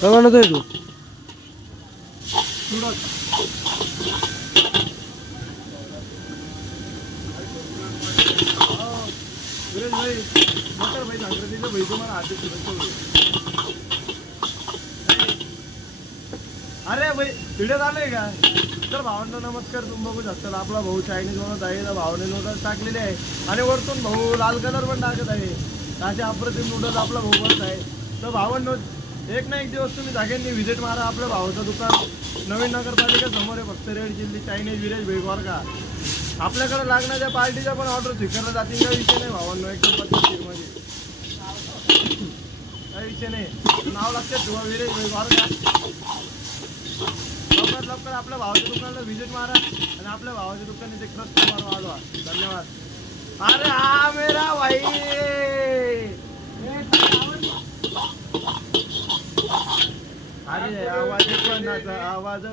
काय म्हणतोय तू? अरे भाई व्हिडिओ झालंय का? तर भावांना नमस्कार. तुम्ही बघू शकता आपला भाऊ चायनीज बनवत आहे. तर भावाने नूडल्स टाकलेले आहे आणि वरतून भाऊ लाल कलर पण टाकत आहे. असे अप्रतिम नूडल्स आपला भाऊ बनत आहे. तर भावांनो एक ना एक दिवस तुम्ही सगळ्यांनी व्हिजिट मारा. आपल्या भावाचं दुकान नवीन नगरपालिका समोर आहे. फक्त रेड चिल्ली चायनीज विरेज भेगवार का आपल्याकडे लागणाऱ्या पार्टीच्या पण ऑर्डर स्वीकारला जातील. काही विषय नाही भावांनो. एकदम पद्धतशीरमध्ये काही विषय नाही. नाव लक्षात ठेवा विरेज भेगवार का. लवकर लवकर आपल्या भावाच्या दुकानाला व्हिजिट मारा आणि आपल्या भावाच्या दुकानाचे कस्टमर वाढवा. धन्यवाद. अरे हा मेरा भाई अरे आवाज येतो ना आवाज